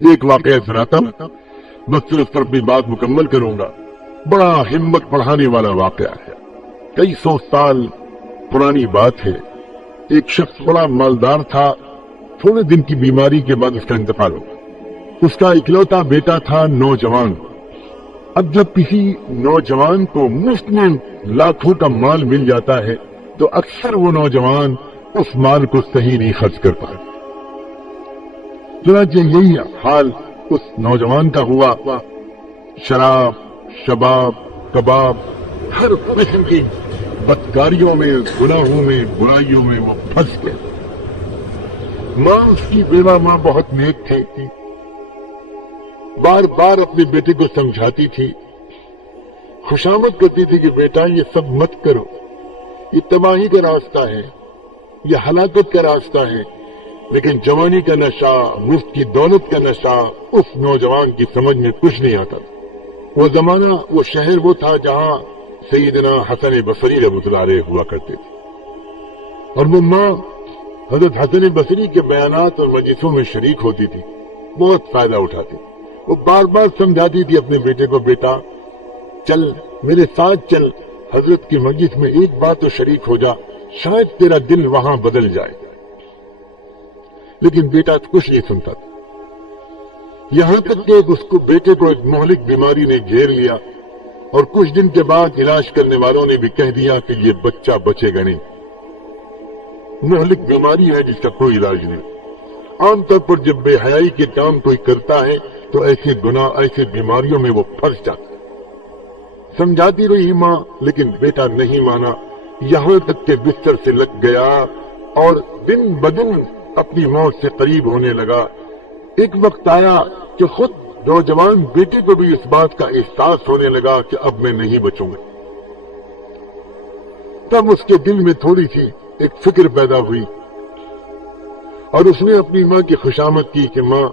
ایک واقعہ سناتا ہوں، بس پھر اس پر اپنی بات مکمل کروں گا۔ بڑا ہمت بڑھانے والا واقعہ ہے، کئی سو سال پرانی بات ہے۔ ایک شخص بڑا مالدار تھا، تھوڑے دن کی بیماری کے بعد اس کا انتقال ہو گیا۔ اس کا اکلوتا بیٹا تھا، نوجوان۔ اب جب کسی نوجوان کو مفت میں لاکھوں کا مال مل جاتا ہے تو اکثر وہ نوجوان اس مال کو صحیح نہیں خرچ کر پاتا۔ چنانچہ یہی حال اس نوجوان کا ہوا۔ شراب، شباب، کباب، ہر قسم کی بدکاریوں میں، گناہوں میں، برائیوں میں وہ پھنس گیا۔ ماں، اس کی بیوہ ماں بہت نیک تھی، بار بار اپنے بیٹے کو سمجھاتی تھی، خوشامد کرتی تھی کہ بیٹا یہ سب مت کرو، یہ تباہی کا راستہ ہے، یہ ہلاکت کا راستہ ہے۔ لیکن جوانی کا نشہ، مفت کی دولت کا نشہ اس نوجوان کی سمجھ میں کچھ نہیں آتا تھا۔ وہ زمانہ، وہ شہر وہ تھا جہاں سیدنا حسن بصری رحمۃ اللہ علیہ ہوا کرتے تھے، اور وہ ماں حضرت حسن بصری کے بیانات اور مجلسوں میں شریک ہوتی تھی، بہت فائدہ اٹھاتی تھی۔ وہ بار بار سمجھاتی تھی اپنے بیٹے کو، بیٹا چل میرے ساتھ چل، حضرت کی مجلس میں ایک بار تو شریک ہو جا، شاید تیرا دل وہاں بدل جائے۔ لیکن بیٹا کچھ نہیں سنتا تھا، یہاں تک کہ بیٹے کو ایک مہلک بیماری نے گھیر لیا، اور کچھ دن کے بعد علاج کرنے والوں نے بھی کہہ دیا کہ یہ بچہ بچے گا نہیں، مہلک بیماری ہے جس کا کوئی علاج نہیں۔ عام طور پر جب بے حیائی کے کام کوئی کرتا ہے تو ایسے گناہ، ایسے بیماریوں میں وہ پھنس جاتا ہے۔ سمجھاتی رہی ماں، لیکن بیٹا نہیں مانا، یہاں تک کہ بستر سے لگ گیا اور دن بدن اپنی موت سے قریب ہونے لگا۔ ایک وقت آیا کہ خود نوجوان بیٹے کو بھی اس بات کا احساس ہونے لگا کہ اب میں نہیں بچوں گا۔ تب اس کے دل میں تھوڑی سی ایک فکر پیدا ہوئی، اور اس نے اپنی ماں کی خوشامد کی کہ ماں،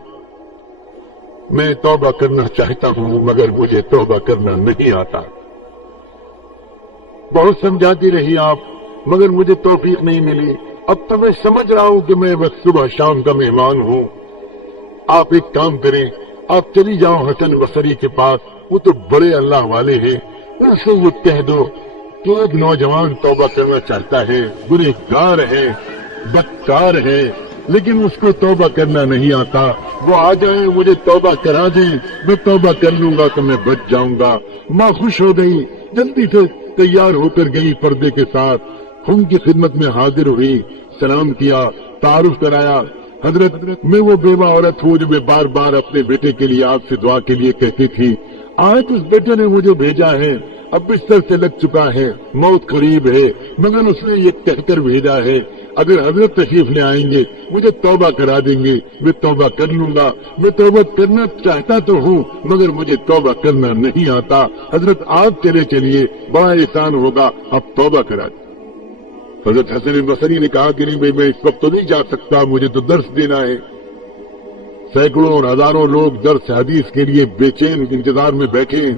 میں توبہ کرنا چاہتا ہوں مگر مجھے توبہ کرنا نہیں آتا۔ بہت سمجھاتی رہی آپ، مگر مجھے توفیق نہیں ملی۔ اب تو میں سمجھ رہا ہوں کہ میں بس صبح شام کا مہمان ہوں۔ آپ ایک کام کریں، آپ چلی جاؤ حسن بصری کے پاس، وہ تو بڑے اللہ والے ہیں، ان سے یہ کہہ دو کہ ایک نوجوان توبہ کرنا چاہتا ہے، گنہگار ہے، بدکار ہے، لیکن اس کو توبہ کرنا نہیں آتا، وہ آ جائیں، مجھے توبہ کرا دیں، میں توبہ کر لوں گا تو میں بچ جاؤں گا۔ ماں خوش ہو گئی، جلدی سے تیار ہو کر گئی پردے کے ساتھ، ان کی خدمت میں حاضر ہوئی، سلام کیا، تعارف کرایا۔ حضرت، میں وہ بیوہ عورت ہوں جو میں بار بار اپنے بیٹے کے لیے آپ سے دعا کے لیے کہتی تھی، آج اس بیٹے نے مجھے بھیجا ہے، اب بستر سے لگ چکا ہے، موت قریب ہے، مگر اس نے یہ کہہ کر بھیجا ہے اگر حضرت تشریف لے آئیں گے مجھے توبہ کرا دیں گے، میں توبہ کر لوں گا۔ میں توبہ کرنا چاہتا تو ہوں مگر مجھے توبہ کرنا نہیں آتا، حضرت آپ چلے چلیے، بڑا احسان ہوگا، اب توبہ کرا دیں۔ حضرت حسن بصری نے کہا کہ نہیں بھائی، میں اس وقت تو نہیں جا سکتا، مجھے تو درس دینا ہے۔ سینکڑوں اور ہزاروں لوگ درس حدیث کے لیے بے چین انتظار میں بیٹھے ہیں،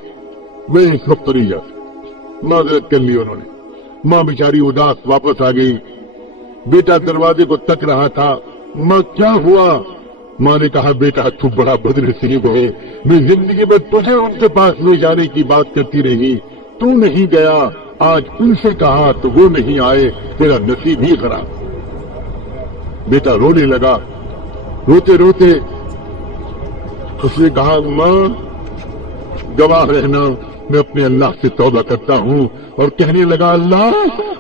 میں اس وقت تو نہیں جا سکتا۔ معذرت کر لی انہوں نے۔ ماں بیچاری اداس واپس آ گئی، بیٹا دروازے کو تک رہا تھا۔ ماں کیا ہوا؟ ماں نے کہا بیٹا تو بڑا بدنصیب ہے، میں زندگی میں تجھے ان کے پاس لے جانے کی بات کرتی رہی، تو نہیں گیا، آج ان سے کہا تو وہ نہیں آئے، تیرا نصیب ہی خراب۔ بیٹا رونے لگا، روتے روتے اس نے کہا ماں گواہ رہنا، میں اپنے اللہ سے توبہ کرتا ہوں، اور کہنے لگا اللہ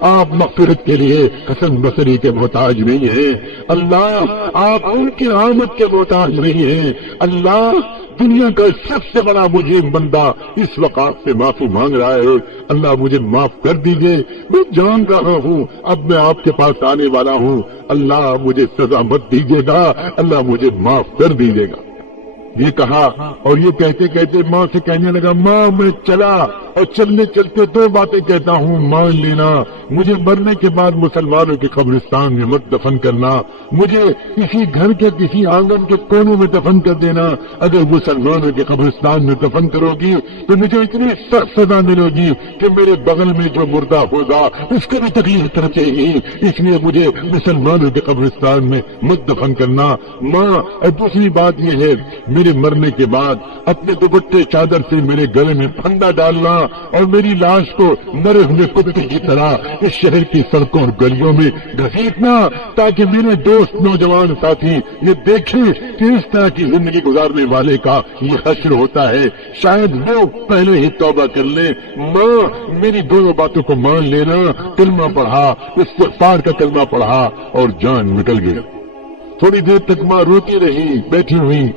آپ مغفرت کے لیے حسن بصری کے محتاج نہیں ہیں، اللہ آپ ان کی آمد کے محتاج نہیں ہیں، اللہ دنیا کا سب سے بڑا مجھے بندہ اس وقت آپ سے معافی مانگ رہا ہے، اللہ مجھے معاف کر دیجئے، میں جان رہا ہوں اب میں آپ کے پاس آنے والا ہوں، اللہ مجھے سزا مت دیجیے گا، اللہ مجھے معاف کر دیجیے گا۔ یہ کہا اور یہ کہتے کہتے ماں سے کہنے لگا ماں میں چلا اور چلنے چلتے دو باتیں کہتا ہوں، مان لینا مجھے مرنے کے بعد مسلمانوں کے قبرستان میں مت دفن کرنا، مجھے کسی گھر کے کسی آنگن کے کونے میں دفن کر دینا، اگر مسلمانوں کے قبرستان میں دفن کرو گی تو مجھے اتنی سخت سزا ملے گی کہ میرے بغل میں جو مردہ ہوگا اس کو بھی تکلیف پہنچے گی، اس لیے مجھے مسلمانوں کے قبرستان میں مت دفن کرنا۔ ماں، اور دوسری بات یہ ہے، میرے مرنے کے بعد اپنے دوپٹے چادر سے میرے گلے میں پھندا ڈالنا اور میری لاش کو مرے ہوئے کتے کی طرح اس شہر کی سڑکوں اور گلیوں میں گھسیٹنا، تاکہ میرے دوست نوجوان ساتھی یہ دیکھیں کہ اس طرح کی زندگی گزارنے والے کا یہ حشر ہوتا ہے، شاید وہ پہلے ہی توبہ کر لیں۔ ماں، میری دونوں باتوں کو مان لینا، کلمہ پڑھا، استغفار کا کلمہ پڑھا اور جان نکل گئی۔ تھوڑی دیر تک ماں روتی رہی، بیٹھی ہوئی،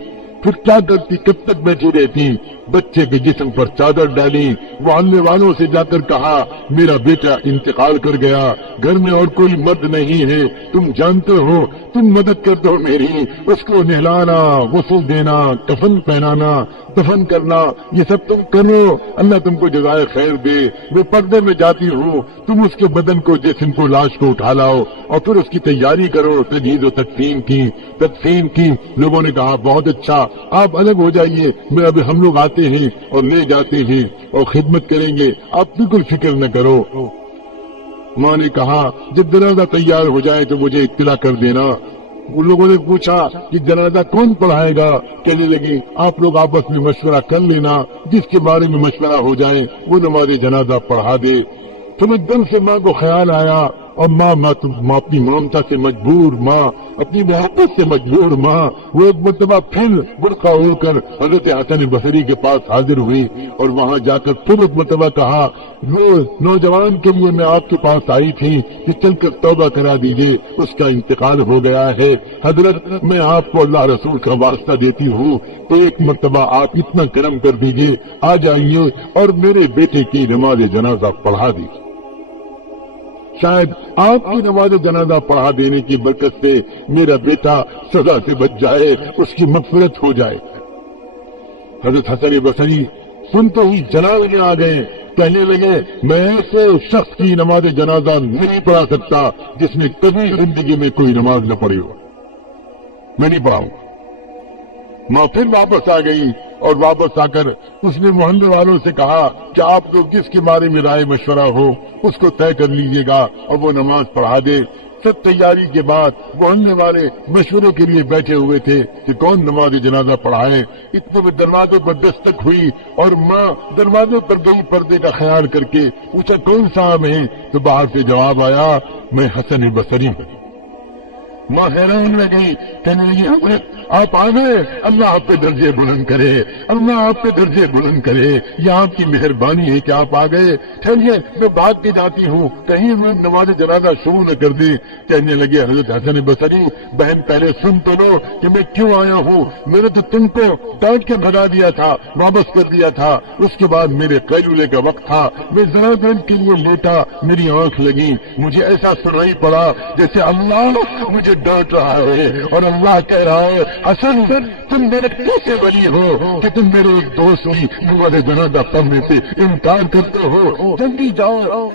پھر کیا کرتی، کب تک بیٹھی رہتی، بچے کے جسم پر چادر ڈالی، محلے والوں سے جا کر کہا میرا بیٹا انتقال کر گیا، گھر میں اور کوئی مرد نہیں ہے، تم جانتے ہو، تم مدد کر دو میری، اس کو نہلانا، غسل دینا، کفن پہنانا، دفن کرنا، یہ سب تم کرو، اللہ تم کو جزائے خیر دے۔ میں پردے میں جاتی ہوں، تم اس کے بدن کو، جسم کو، لاش کو اٹھا لاؤ اور پھر اس کی تیاری کرو۔ تجہیز و تقسیم کی۔ لوگوں نے کہا بہت اچھا، آپ الگ ہو جائیے، میں ابھی ہم لوگ آتے ہیں اور لے جاتے ہیں اور خدمت کریں گے، آپ بالکل فکر نہ کرو۔ ماں نے کہا جب جنازہ تیار ہو جائے تو مجھے اطلاع کر دینا۔ ان لوگوں نے پوچھا کہ جنازہ کون پڑھائے گا؟ کہنے لگی آپ لوگ آپس میں مشورہ کر لینا، جس کے بارے میں مشورہ ہو جائے وہ نماز جنازہ پڑھا دے۔ تو ایک دم سے ماں کو خیال آیا، اور ماں اپنی ممتا سے مجبور، ماں اپنی محبت سے مجبور، ماں وہ ایک مرتبہ پھر برقع اوڑھ کر حضرت حسن بصری کے پاس حاضر ہوئی اور وہاں جا کر پھر ایک مرتبہ کہا وہ نوجوان کے لیے میں آپ کے پاس آئی تھی کہ چل کر توبہ کرا دیجئے، اس کا انتقال ہو گیا ہے، حضرت میں آپ کو اللہ رسول کا واسطہ دیتی ہوں، تو ایک مرتبہ آپ اتنا کرم کر دیجئے، آ جائیے اور میرے بیٹے کی نماز جنازہ پڑھا دیجیے، شاید آپ کی نماز جنازہ پڑھا دینے کی برکت سے میرا بیٹا سزا سے بچ جائے، اس کی مغفرت ہو جائے۔ حضرت حسن بصری سنتے ہی جلال میں آ گئے، کہنے لگے میں ایسے شخص کی نماز جنازہ نہیں پڑھا سکتا جس نے کبھی زندگی میں کوئی نماز نہ پڑھی ہو، میں نہیں پڑھاؤں۔ ماں پھر واپس آ گئی اور واپس آ کر اس نے محلے والوں سے کہا کہ آپ لوگ جس کے بارے میں رائے مشورہ ہو اس کو طے کر لیجئے گا اور وہ نماز پڑھا دے۔ سب تیاری کے بعد محلے والے مشورے کے لیے بیٹھے ہوئے تھے کہ کون نماز جنازہ پڑھائے۔ اتنے میں دروازے پر دستک ہوئی اور ماں دروازے پر گئی، پردے کا خیال کر کے پوچھا کون صاحب ہیں؟ تو باہر سے جواب آیا میں حسن بصری ہوں۔ ماں حیران رہ گئی، کہنے لگی حضرت آپ آ گئے، اللہ آپ پہ درجے بلند کرے، اللہ آپ پہ درجے بلند کرے، یہ آپ کی مہربانی ہے کہ آپ آ گئے، ٹھہریے میں بھاگ کے جاتی ہوں کہیں میں نماز جنازہ شروع نہ کر دیں۔ کہنے لگے حضرت حسن بصری بہن پہلے سن تو لو کہ میں کیوں آیا ہوں، میں نے تو تم کو ڈانٹ کے بھگا دیا تھا، واپس کر دیا تھا، اس کے بعد میرے قیلولے کا وقت تھا، میں ذرا دیر کے لیے لیٹا، میری آنکھ لگی، مجھے ایسا سنائی پڑا جیسے اللہ مجھے ڈانٹ رہا ہے اور اللہ کہہ رہا ہے حسن تم میرے کیسے ولی ہو کہ تم میرے ایک دوست کی نماز جنازہ پڑھنے سے انکار کرتے ہو، جلدی جاؤ